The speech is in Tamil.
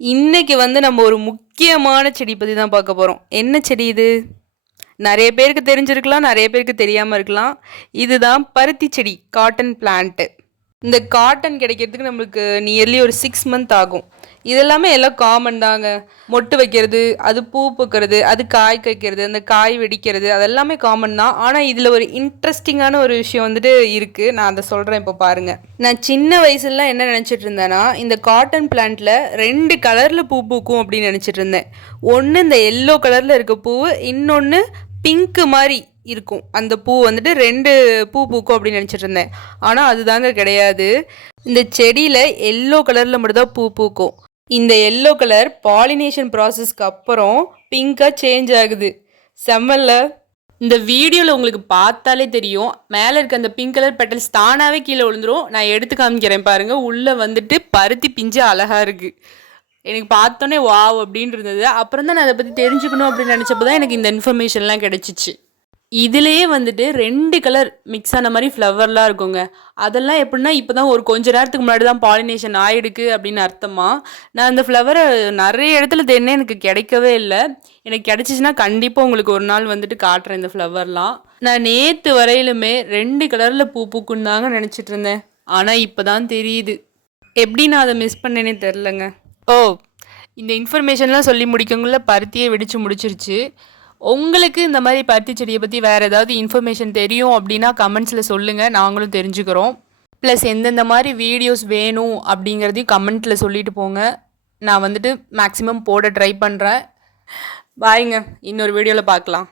இன்னைக்கு வந்து நம்ம ஒரு முக்கியமான செடி பற்றி தான் பார்க்க போகிறோம். என்ன செடி இது? நிறைய பேருக்கு தெரிஞ்சிருக்கலாம், நிறைய பேருக்கு தெரியாமல் இருக்கலாம். இதுதான் பருத்தி செடி, காட்டன் பிளான்ட்டு. இந்த காட்டன் கிடைக்கிறதுக்கு நம்மளுக்கு நியர்லி ஒரு 6 மந்த் ஆகும். இதெல்லாமே எல்லாம் காமன் தாங்க. மொட்டு வைக்கிறது, அது பூ பூக்கிறது, அது காய் காய்க்கிறது, அந்த காய் வெடிக்கிறது, அதெல்லாமே காமன் தான். ஆனால் இதில் ஒரு இன்ட்ரெஸ்டிங்கான ஒரு விஷயம் வந்துட்டு இருக்குது. நான் அதை சொல்கிறேன், இப்போ பாருங்கள். நான் சின்ன வயசுலலாம் என்ன நினச்சிட்டு இருந்தேன்னா, இந்த காட்டன் பிளான்ட்டில் 2 கலரில் பூ பூக்கும் அப்படின்னு நினச்சிட்டு இருந்தேன். ஒன்று இந்த எல்லோ கலரில் இருக்க பூ, இன்னொன்று பிங்க்கு மாதிரி இருக்கும். அந்த பூ வந்துட்டு 2 பூ பூக்கும் அப்படின்னு நினச்சிட்டு இருந்தேன். ஆனால் அது தாங்க கிடையாது. இந்த செடியில் எல்லோ கலரில் மட்டும்தான் பூ பூக்கும். இந்த எல்லோ கலர் பாலினேஷன் ப்ராசஸ்க்கு அப்புறம் பிங்காக சேஞ்ச் ஆகுது. செம்மல்ல. இந்த வீடியோவில் உங்களுக்கு பார்த்தாலே தெரியும், மேலே இருக்க அந்த பிங்க் கலர் பெட்டல்ஸ் தானாகவே கீழே விழுந்துரும். நான் எடுத்து காமிக்கிறேன் பாருங்கள். உள்ளே வந்துட்டு பருத்தி பிஞ்சு அழகாக இருக்குது. எனக்கு பார்த்தோன்னே வாவ் அப்படின்னு இருந்தது. அப்புறம் தான் நான் அதை பற்றி தெரிஞ்சுக்கணும் அப்படின்னு நினச்சப்போ தான் எனக்கு இந்த இன்ஃபர்மேஷன்லாம் கிடச்சிச்சு. இதுலேயே வந்துட்டு 2 கலர் மிக்ஸ் ஆன மாதிரி ஃப்ளவர்லாம் இருக்குங்க. அதெல்லாம் எப்படின்னா இப்போ தான் ஒரு கொஞ்ச நேரத்துக்கு முன்னாடி தான் பாலினேஷன் ஆகிடுக்கு அப்படின்னு அர்த்தமா. நான் அந்த ஃப்ளவரை நிறைய இடத்துல தேடினேன், எனக்கு கிடைக்கவே இல்லை. எனக்கு கிடச்சிச்சின்னா கண்டிப்பாக உங்களுக்கு ஒரு நாள் வந்துட்டு காட்டுறேன் இந்த ஃப்ளவர்லாம். நான் நேற்று வரையிலுமே 2 கலரில் பூ பூக்குன்னு தாங்க நினச்சிட்டு இருந்தேன். ஆனால் இப்போ தான் தெரியுது. எப்படி நான் அதை மிஸ் பண்ணேனே தெரிலங்க. ஓ, இந்த இன்ஃபர்மேஷன்லாம் சொல்லி முடிக்கவங்கள பருத்தியே வெடித்து முடிச்சிருச்சு. உங்களுக்கு இந்த மாதிரி பருத்தி செடியை பற்றி வேறு ஏதாவது இன்ஃபர்மேஷன் தெரியும் அப்படின்னா கமெண்ட்ஸில் சொல்லுங்கள், நாங்களும் தெரிஞ்சுக்கிறோம். ப்ளஸ் எந்தெந்த மாதிரி வீடியோஸ் வேணும் அப்படிங்கிறதையும் கமெண்ட்டில் சொல்லிட்டு போங்க. நான் வந்துட்டு மேக்ஸிமம் போட ட்ரை பண்ணுறேன். பாய்ங்க, இன்னொரு வீடியோவில் பார்க்கலாம்.